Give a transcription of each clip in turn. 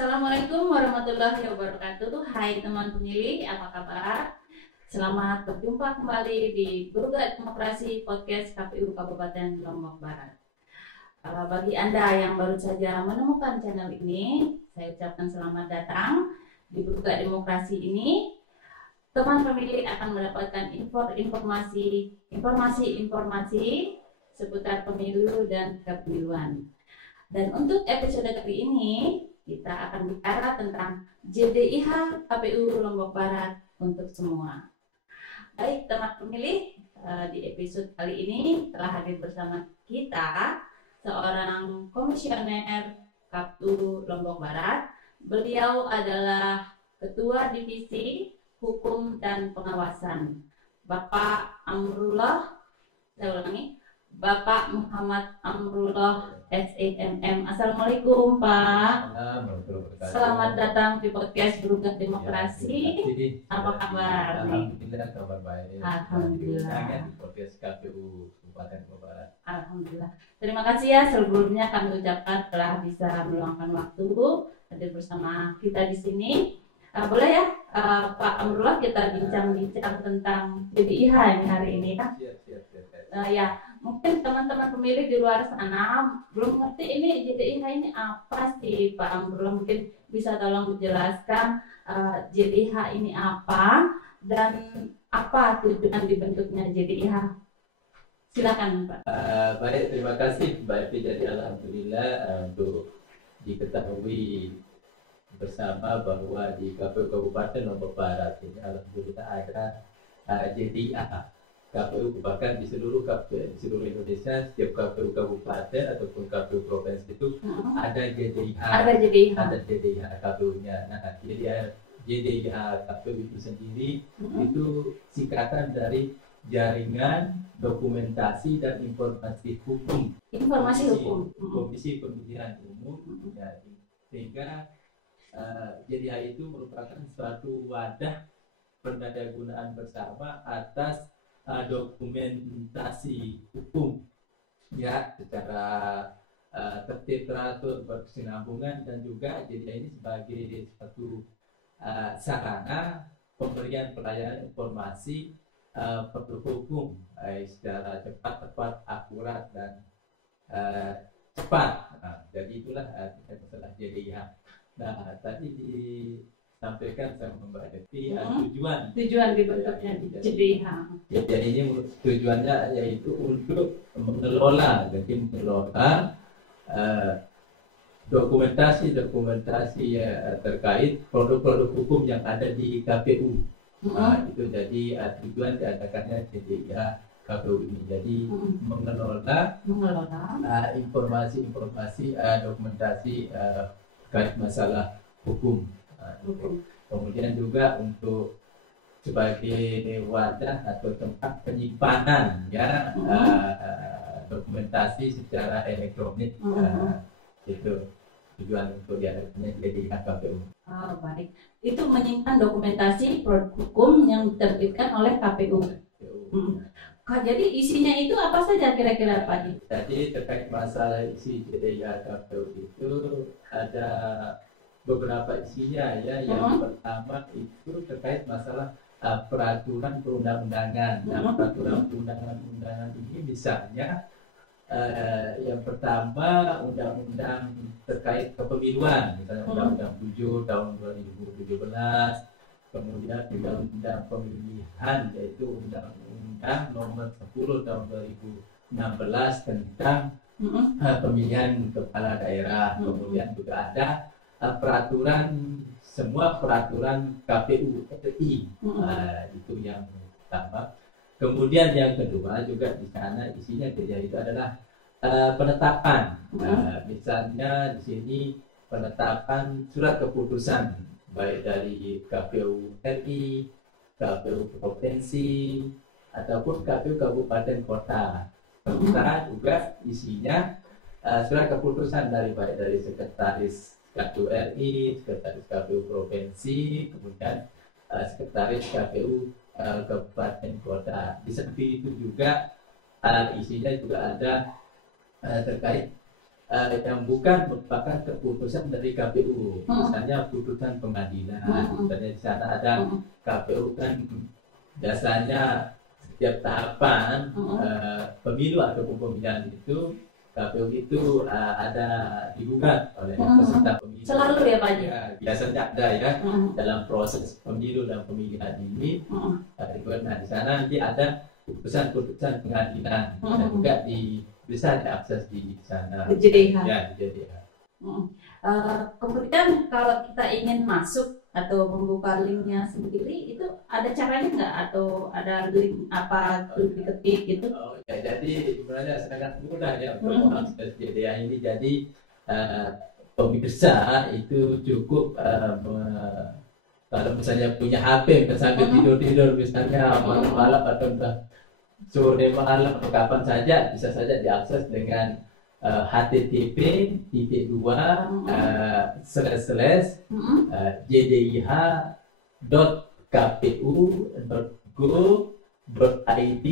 Assalamualaikum warahmatullahi wabarakatuh. Hai teman pemilih, apa kabar? Selamat berjumpa kembali di Burga Demokrasi Podcast KPU Kabupaten Lombok Barat. Bagi Anda yang baru saja menemukan channel ini, saya ucapkan selamat datang di Burga Demokrasi ini. Teman pemilih akan mendapatkan informasi seputar pemilu dan kepemiluan. Dan untuk episode kali ini, kita akan bicara tentang JDIH KPU Lombok Barat untuk semua. Baik teman pemilih, di episode kali ini telah hadir bersama kita seorang komisioner KPU Lombok Barat. Beliau adalah Ketua Divisi Hukum dan Pengawasan, Bapak Amrullah, saya ulangi, Bapak Muhammad Amrullah SMM. Assalamualaikum Pak. Selamat datang di podcast Burga Demokrasi. Apa kabar? Alhamdulillah kabar baik. Alhamdulillah. Di podcast KPU Kabupaten Lombok Barat. Alhamdulillah. Terima kasih ya sebelumnya kami ucapkan telah bisa meluangkan waktu hadir bersama kita di sini. Boleh ya Pak Amrullah kita bincang-bincang tentang JDIH ini hari ini kan? Ya, mungkin teman-teman pemilih di luar sana belum ngerti ini JDIH ini apa sih Pak Amrullah, mungkin bisa tolong menjelaskan JDIH ini apa dan apa tujuan dibentuknya JDIH. Silakan Pak. Baik, terima kasih Mbak Evi. Jadi alhamdulillah untuk diketahui bersama bahwa di KPU Kabupaten Lombok Barat ini alhamdulillah ada JDIH KPU, bahkan di seluruh Indonesia setiap KPU kabupaten ataupun KPU provinsi itu ada JDIH. Ada JDIH KPU-nya. Nah, JDIH KPU itu sendiri itu singkatan dari Jaringan Dokumentasi dan Informasi Hukum. Komisi Pemilihan Umum. Ya, sehingga JDIH itu merupakan suatu wadah pendadagunaan bersama atas dokumentasi hukum ya secara tertib teratur berkesinambungan, dan juga JDIH ini sebagai suatu sarana pemberian pelayanan informasi produk hukum secara cepat, tepat, akurat dan cepat. Jadi itulah masalah JDIH. Nah, tadi disampaikan sama Mbak Evi tujuan dibentuknya JDIH. Jadi ini tujuannya yaitu untuk mengelola dokumentasi terkait produk-produk hukum yang ada di KPU. Itu jadi tujuan diadakannya JDIH KPU ini. Jadi mengelola informasi dokumentasi terkait masalah hukum. Kemudian juga untuk sebagai wadah atau tempat penyimpanan ya dokumentasi secara elektronik. Itu tujuan untuk diadakannya JDIH KPU. Baik. Itu menyimpan dokumentasi produk hukum yang diterbitkan oleh KPU. Jadi isinya itu apa saja kira-kira Pak? Jadi terkait masalah isi JDIH KPU itu ada beberapa isinya ya. Yang pertama itu terkait masalah peraturan perundang-undangan. Nah, peraturan perundang-undangan ini misalnya yang pertama undang-undang terkait kepemiluan, misalnya Undang-Undang 7 tahun 2017, kemudian Undang-Undang Pemilihan yaitu Undang-Undang nomor 10 tahun 2016 tentang pemilihan kepala daerah. Kemudian juga ada semua peraturan KPU RI. Itu yang pertama. Kemudian yang kedua juga di sana isinya itu adalah penetapan. Misalnya di sini penetapan surat keputusan baik dari KPU RI, KPU provinsi ataupun KPU kabupaten kota. Serta juga isinya surat keputusan baik dari sekretaris KPU RI, sekretaris KPU provinsi, kemudian sekretaris KPU kabupaten kota. Di samping itu juga isinya juga ada terkait yang bukan merupakan keputusan dari KPU. Misalnya putusan pengadilan, misalnya di sana ada KPU kan biasanya setiap tahapan pemilu ataupun pemilihan itu KPU itu ada digugat oleh peserta pemilu. Selalu ya Pak Haji? Ya, biasanya ada ya dalam proses pemilu dan pemilihan ini. Nah, di sana nanti ada putusan-putusan pengadilan dan juga bisa diakses di sana. Di JDH. Ya, di JDH. Kemudian kalau kita ingin masuk atau membuka linknya sendiri, itu ada caranya nggak? Atau ada link apa diketik gitu? Oh, ya, jadi sebenarnya sangat mudah ya untuk mengakses JDH ini. Jadi pemirsa itu cukup kalau misalnya punya HP sambil tidur-tidur misalnya malam-malam atau sore malam atau kapan saja bisa saja diakses dengan http://jdih.kpu.go.id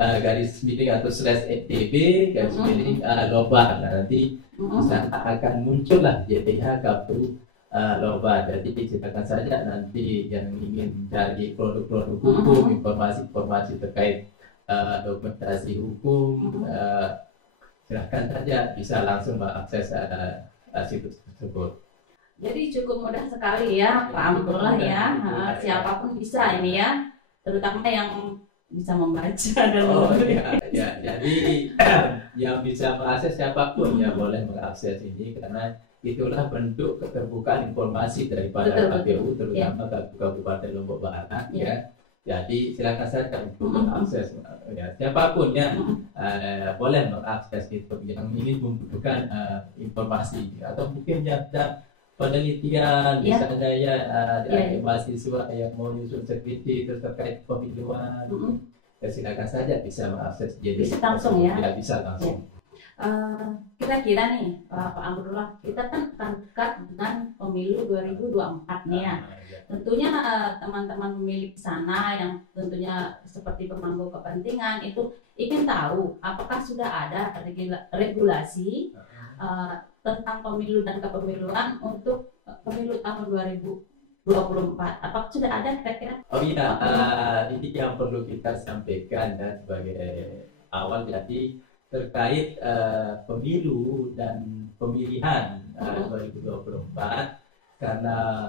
garis miring atau /ntb garis miring lobar. Nah, nanti di sana akan muncullah JDH KPU Lobar. Jadi silakan saja nanti yang ingin cari produk-produk hukum, informasi-informasi terkait dokumentasi hukum, silahkan saja bisa langsung mengakses situs tersebut. Jadi cukup mudah sekali ya Pak Amrullah ya, siapapun bisa ini ya, terutama yang bisa membaca dan ya, jadi yang bisa mengakses siapapun ya boleh mengakses ini, karena itulah bentuk keterbukaan informasi daripada KPU, terutama Kabupaten Lombok Barat ya. Jadi silakan saja untuk mengakses ya, siapapun ya boleh mengakses itu yang ingin membutuhkan informasi atau mungkin yang penelitian misalnya ya mahasiswa yang mau nyusun skripsi terkait pemiluan ya, silakan saja bisa mengakses. Jadi bisa langsung ya bisa langsung. Kira-kira nih Pak Amrullah, kita kan akan dekat dengan pemilu 2024 nih ya. Tentunya teman-teman pemilih di sana yang tentunya seperti pemangku kepentingan itu ingin tahu apakah sudah ada regulasi tentang pemilu dan kepemiluan untuk pemilu tahun 2024. Apakah sudah ada kira-kira? Oh iya, ini yang perlu kita sampaikan dan sebagai awal, jadi terkait pemilu dan pemilihan 2024, karena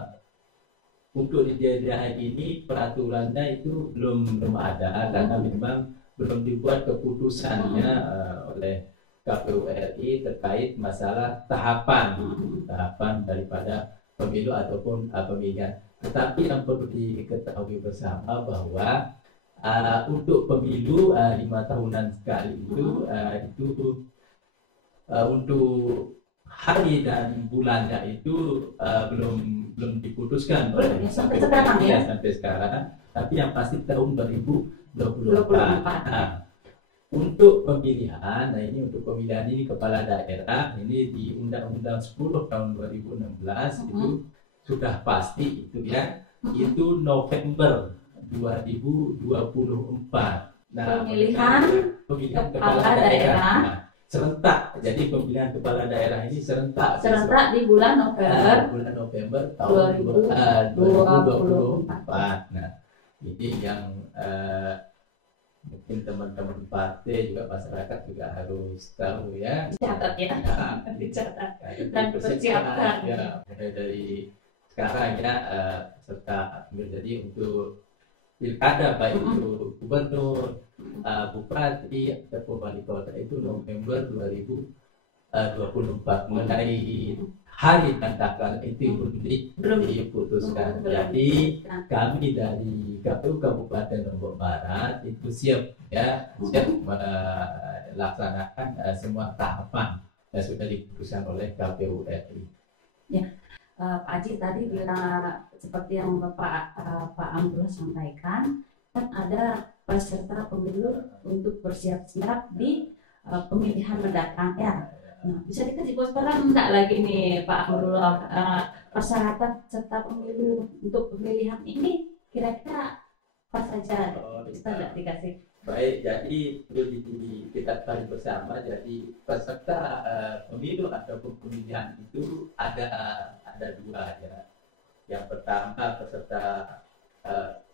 untuk di daerah ini peraturannya itu belum ada, karena memang belum dibuat keputusannya oleh KPU RI terkait masalah tahapan daripada pemilu ataupun pemilihan. Tetapi yang perlu diketahui bersama bahwa untuk pemilu 5 tahunan sekali itu untuk hari dan bulannya itu belum diputuskan sampai sekarang ya. Sampai sekarang. Tapi yang pasti tahun 2024. Nah, untuk pemilihan, ini untuk pemilihan ini kepala daerah ini di Undang-Undang 10 tahun 2016 itu sudah pasti itu ya, itu November 2024. Nah, pemilihan kepala daerah serentak. Jadi pemilihan kepala daerah ini serentak di bulan November tahun 2024. Nah, ini yang mungkin teman-teman partai juga masyarakat juga harus tahu ya. Catat ya. Dicatat dan persiapkan ya, mulai dari sekarang ya, serta jadi untuk pilkada baik itu gubernur, bupati ataupun wali kota itu November 2024. Mengenai hari dan tanggal itu belum diputuskan. Jadi kami dari KPU Kabupaten Lombok Barat itu siap melaksanakan semua tahapan yang sudah diputuskan oleh KPU RI. Ya. Pak Haji tadi bilang seperti yang Pak Amrullah sampaikan, kan ada peserta pemilu untuk bersiap-siap di pemilihan mendatang ya. Nah, bisa dikasih bocoran enggak lagi nih Pak Amrullah, persyaratan peserta pemilu untuk pemilihan ini kira-kira apa saja? Bisa enggak dikasih? Baik, jadi perlu kita tahu bersama. Jadi peserta pemilu ataupun pemilihan itu ada dua ya. Yang pertama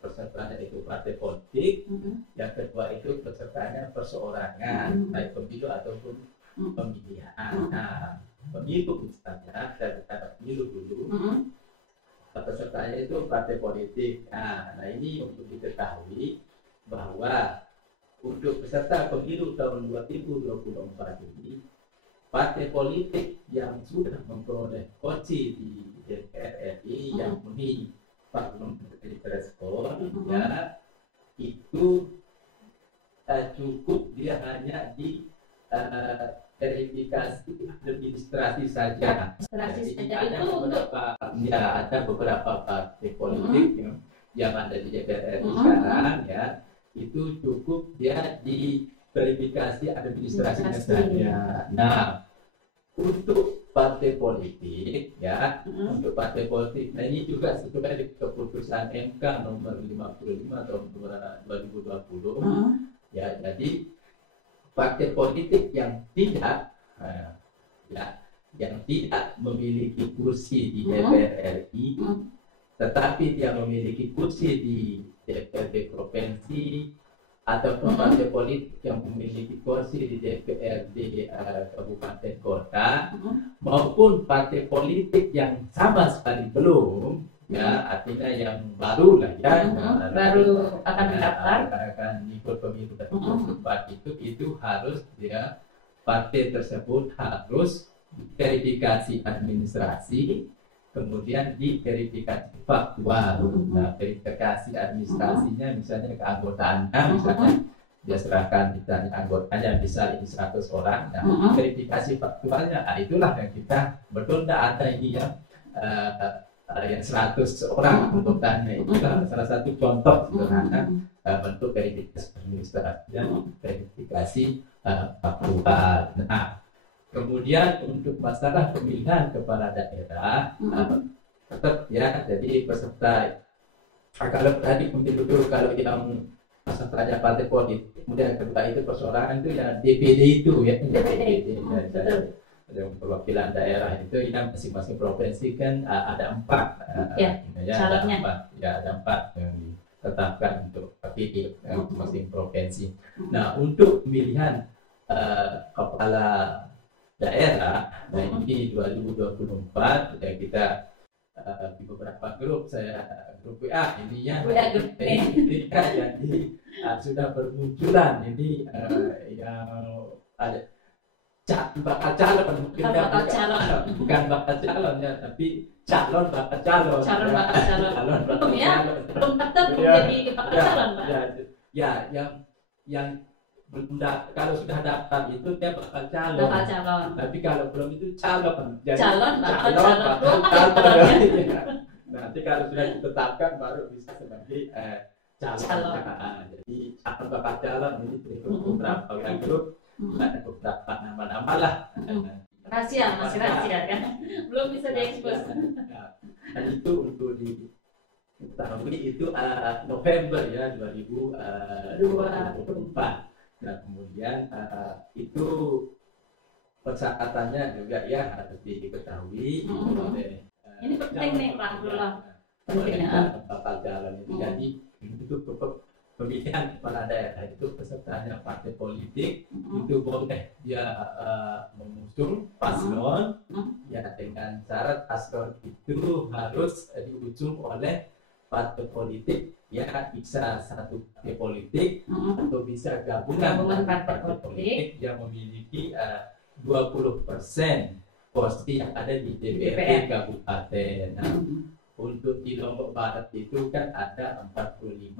pesertanya itu partai politik. Yang kedua itu pesertanya perseorangan, baik pemilu ataupun pemilihan. Nah, pemilu misalnya, saya bicara pemilu dulu. Pesertanya itu partai politik. Nah, ini untuk diketahui bahwa untuk peserta pemilu tahun 2024 ini, partai politik yang sudah memperoleh kursi di DPR RI yang memenuhi parliamentary threshold ya, itu cukup dia hanya di verifikasi administrasi saja. Administrasi Jadi saja ada beberapa partai politik yang ada di DPR RI sekarang ya, itu cukup dia di verifikasi administrasinya saja. Nah, untuk partai politik ya, untuk partai politik, nah ini juga sesuai dengan keputusan MK nomor 55 tahun 2020 ya. Jadi partai politik yang tidak memiliki kursi di DPR RI, tetapi dia memiliki kursi di DPRD provinsi ataupun partai politik yang memiliki kursi di DPRD kabupaten kota, maupun partai politik yang sama sekali belum ya, artinya yang baru lah ya, baru akan mendaftar, akan ikut pemilu 2024 itu harus dia, partai tersebut harus verifikasi administrasi, kemudian diverifikasi faktual. Nah, verifikasi administrasinya misalnya keanggotaannya, misalnya dia serahkan ditanya anggotanya bisa ini 100 orang. Nah, verifikasi faktualnya, itulah yang kita betul tidak ada ini yang 100 orang anggotanya. Itu salah satu contoh sederhana bentuk verifikasi administrasi dan verifikasi faktual. Nah, kemudian untuk masalah pemilihan kepala daerah, tetap ya, jadi peserta, kalau tadi pemilu dulu, kalau yang pesertanya partai politik, kemudian kedua itu perseorangan itu ya DPD itu ya, DPD ya, perwakilan daerah itu yang masing-masing provinsi kan ada 4 calonnya, ada 4 yang ditetapkan untuk PPD masing-masing provinsi. Nah, untuk pemilihan kepala daerah, nah ini 2024 ya, kita di beberapa grup, grup WA ini ya, jadi sudah bermunculan ini yang ada bakal calon, mungkin bukan bakal calon ya, tapi calon bakal calon, belum tetap jadi bakal calon, Pak. Yang belum kalau sudah daftar itu dia bakal calon. Tapi kalau belum itu calon. Jadi bakal calon. Nanti kalau sudah ditetapkan baru bisa sebagai calon. Jadi calon bakal calon ini beberapa grup, ada beberapa nama-nama lah. Masih rahasia kan? Belum bisa diekspos. Dan itu untuk diketahui itu November ya 2024. Nah, kemudian itu persyaratannya juga ya harus diketahui oleh ini penting nih Pak Abdullah. Bakal jalan itu. Jadi untuk pemilihan kepala daerah itu pesertanya partai politik itu boleh dia mengusung paslon ya, dengan syarat paslon itu harus diusung oleh partai politik ya, bisa satu partai politik atau bisa gabungan partai politik yang memiliki 20% kursi yang ada di DPRD kabupaten. Nah, untuk di Lombok Barat itu kan ada 45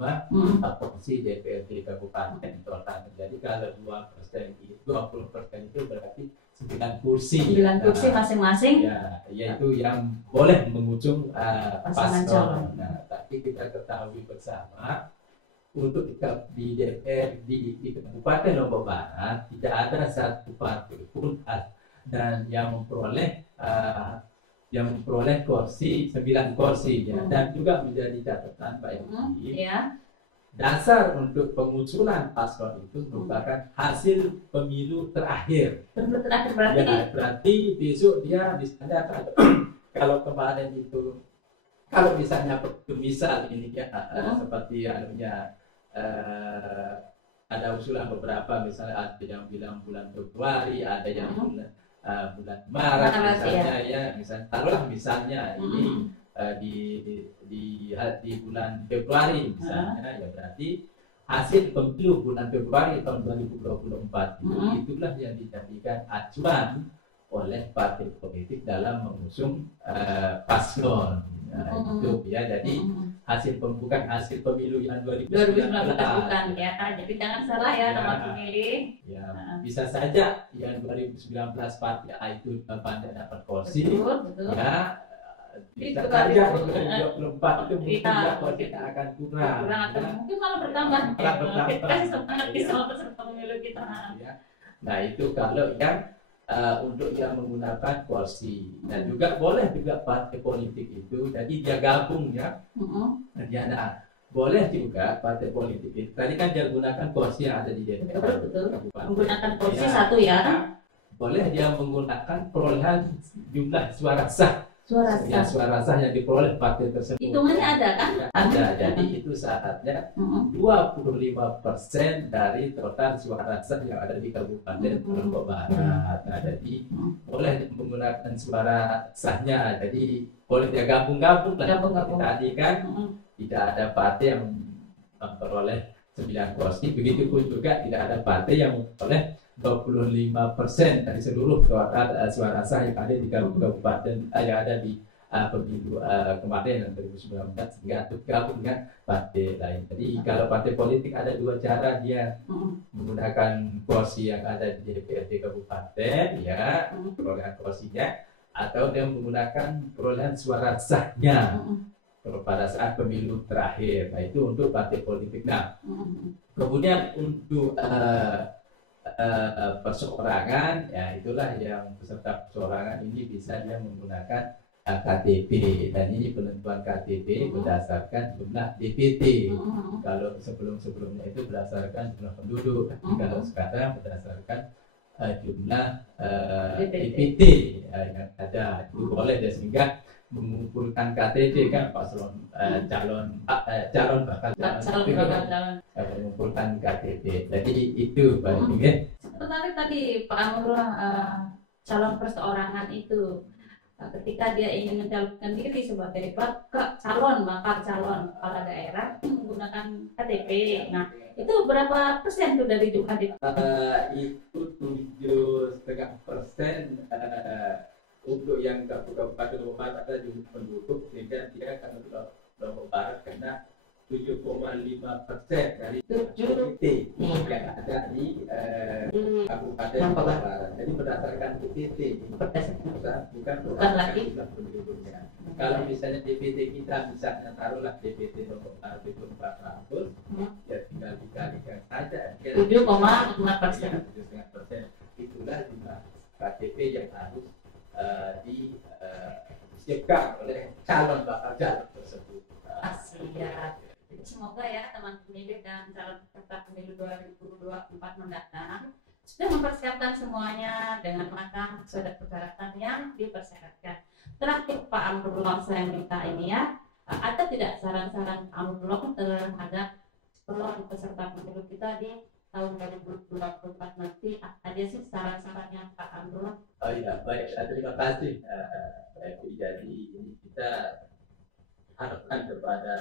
kursi DPRD kabupaten total. Jadi kalau 20% itu berarti 9 kursi. 9 kursi masing-masing. Ya, yaitu yang boleh mengusung paslon. Nah, tapi kita ketahui bersama untuk di DPR di Kabupaten Lombok Barat tidak ada satu partai pun dan yang memperoleh kursi 9 kursi ya. Dan juga menjadi catatan Pak Yudi, dasar untuk pengusulan paslon itu merupakan hasil pemilu terakhir. Pemilu terakhir berarti? Ya, berarti besok dia misalnya kalau kemarin itu, kalau misalnya misal ini ya seperti anunya ada usulan beberapa, misalnya ada yang bilang bulan Februari, ada yang bulan Maret misalnya ya, misalnya taruhlah misalnya ini di bulan Februari misalnya, ya berarti hasil pemilu bulan Februari tahun 2024 itulah yang dijadikan acuan oleh partai politik dalam mengusung paslon. Itu ya, jadi bukan hasil pemilu yang 2019 bukan ya, jadi jangan salah ya teman pemilih. Ya, bisa saja yang 2019 partai A itu pandai dapat kursi, betul. Ya bisa saja 2024 itu mungkin kita akan kurang atau mungkin malah bertambah. Kita kasih semangat di sama peserta pemilu kita. Nah itu kalau yang untuk yang menggunakan kursi, dan juga boleh juga partai politik itu jadi dia gabung ya. Dia boleh juga partai politik itu tadi kan dia gunakan kursi yang ada di DPR, menggunakan kursi satu ya. Boleh dia menggunakan perolehan jumlah suara sah. Suara sah yang diperoleh partai tersebut. Hitungannya ada kan? Ada. Jadi itu syaratnya 25% dari total suara sah yang ada di Kabupaten Lombok Barat. Nah, jadi boleh menggunakan suara sahnya. Jadi boleh dia gabung-gabung lah. Tadi kan tidak ada partai yang memperoleh 9 kursi. Begitupun juga tidak ada partai yang memperoleh 25% dari seluruh total suara sah yang ada di kabupaten yang ada di pemilu kemarin 2019, sehingga gabung dengan partai lain. Jadi kalau partai politik ada dua cara, dia menggunakan kursi yang ada di DPRD kabupaten ya, perolehan kursinya, atau dia menggunakan perolehan suara sahnya pada saat pemilu terakhir. Nah itu untuk partai politik. Nah kemudian untuk perseorangan, ya itulah yang peserta perseorangan ini bisa dia menggunakan KTP, dan ini penentuan KTP berdasarkan jumlah DPT. Kalau sebelumnya itu berdasarkan jumlah penduduk, tapi kalau sekarang berdasarkan jumlah DPT yang ada. Itu boleh deh, sehingga mengumpulkan KTP kan calon bakal calon mengumpulkan KTP. Jadi itu Pak Ibu. Tertarik tadi Pak Amrullah, calon perseorangan itu ketika dia ingin mencalonkan diri sebagai bakal calon kepala daerah menggunakan KTP. Nah itu berapa persen tuh dari jumlah DPT? Itu 7,5% untuk yang Kabupaten Lombok Barat ada jumlah penduduk, sehingga dia akan Lombok Barat kena 7,5% dari DPT yang ada di Kabupaten Lombok Barat. Jadi berdasarkan DPT, bukan lagi jumlah penduduknya. Kalau misalnya DPT kita misalnya taruhlah DPT Lombok Barat itu 400, ya tinggal dikalikan saja 7,5%. Itulah jumlah KTP yang harus disiapkan oleh bakal calon tersebut. Siap. Semoga ya teman pemilih dan calon peserta pemilu 2024 mendatang sudah mempersiapkan semuanya dengan matang sesuai persyaratan yang dipersyaratkan. Terakhir Pak Amrullah, saya minta ini ya, ada tidak saran-saran Amrullah terhadap peserta pemilu kita di tahun 2024 nanti? Ada sih saran-sarannya Pak Amrullah? Oh iya, baik, terima kasih. Jadi ini kita harapkan kepada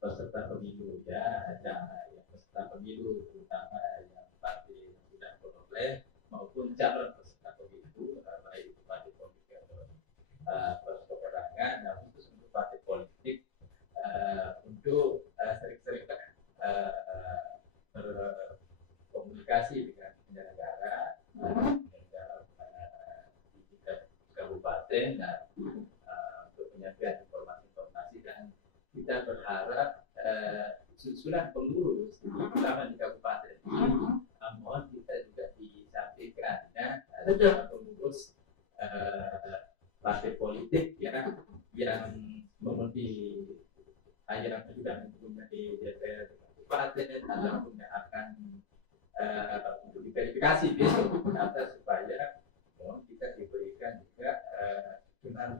peserta pemilu ya, ada yang peserta pemilu terutama yang partai sudah beroleh maupun calon peserta pemilu, baik itu partai politik atau perseorangan. Nah khusus untuk partai politik untuk sering-sering berkomunikasi dengan penyelenggara di kabupaten untuk menyampaikan informasi-informasi, dan kita berharap susunan pengurus terutama di kabupaten ini mohon kita juga disampaikan ya, ada pengurus partai politik ya yang memenuhi yang juga punya di DPR kabupaten atau punya akan untuk diverifikasi besok data supaya kita diberikan juga dengan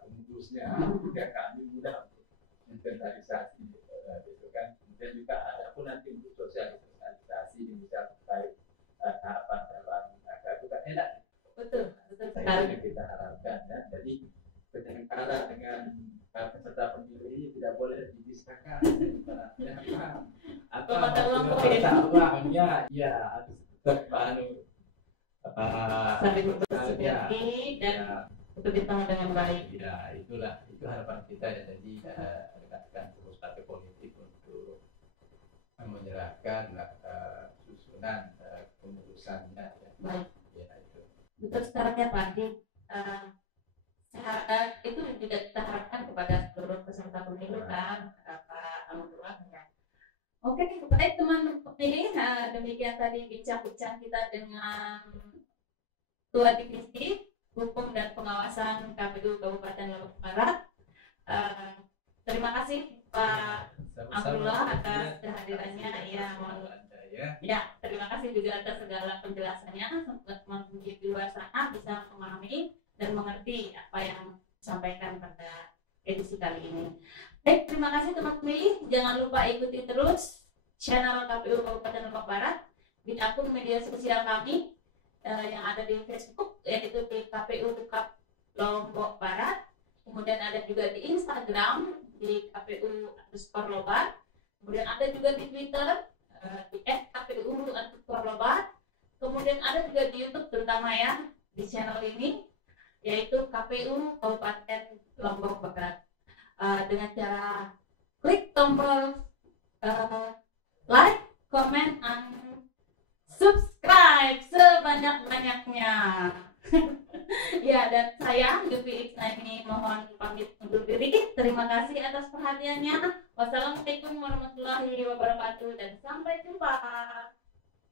pengurusnya juga kami mudah untuk inventarisasi besok kan. Kemudian juga ada pun nanti untuk sosialisasi misal terkait tahapan-tahapan agak juga enak. Betul Saya sekali. yang kita harapkan ya. Jadi penyelenggara dengan peserta pemilu ini tidak boleh dipisahkan atau Mata uang uangnya ya harus tetap saling bersinergi dan bekerjasama dengan baik. ya itulah itu harapan kita ya. Jadi rekan-rekan terus partai politik untuk menyerahkan susunan pengurusannya ya. Baik. Ya itu. Betul sekali ya Pak Adi. Itu juga kita harapkan kepada seluruh peserta pemilu kan Pak Amrullah ya. Oke, baik teman pemilih, demikian tadi bincang-bincang kita dengan Ketua Divisi Hukum dan Pengawasan KPU Kabupaten Lombok Barat. Terima kasih Pak Amrullah atas kehadirannya. Ya, terima kasih juga atas segala penjelasannya. Semoga teman-teman di luar sana bisa memahami dan mengerti apa yang disampaikan pada edisi kali ini. Baik, terima kasih teman pemilih. Jangan lupa ikuti terus channel KPU Kabupaten Lombok Barat di akun media sosial kami yang ada di Facebook, yaitu di KPU Lombok Barat. Kemudian ada juga di Instagram di KPU_Lobar. Kemudian ada juga di Twitter di @KPU_Lobar. Kemudian ada juga di YouTube terutama ya di channel ini, yaitu KPU Kabupaten Lombok Barat. Dengan cara klik tombol like, comment, and subscribe sebanyak-banyaknya. Ya, dan saya Yufi Iksani mohon pamit undur diri. Terima kasih atas perhatiannya. Wassalamualaikum warahmatullahi wabarakatuh dan sampai jumpa.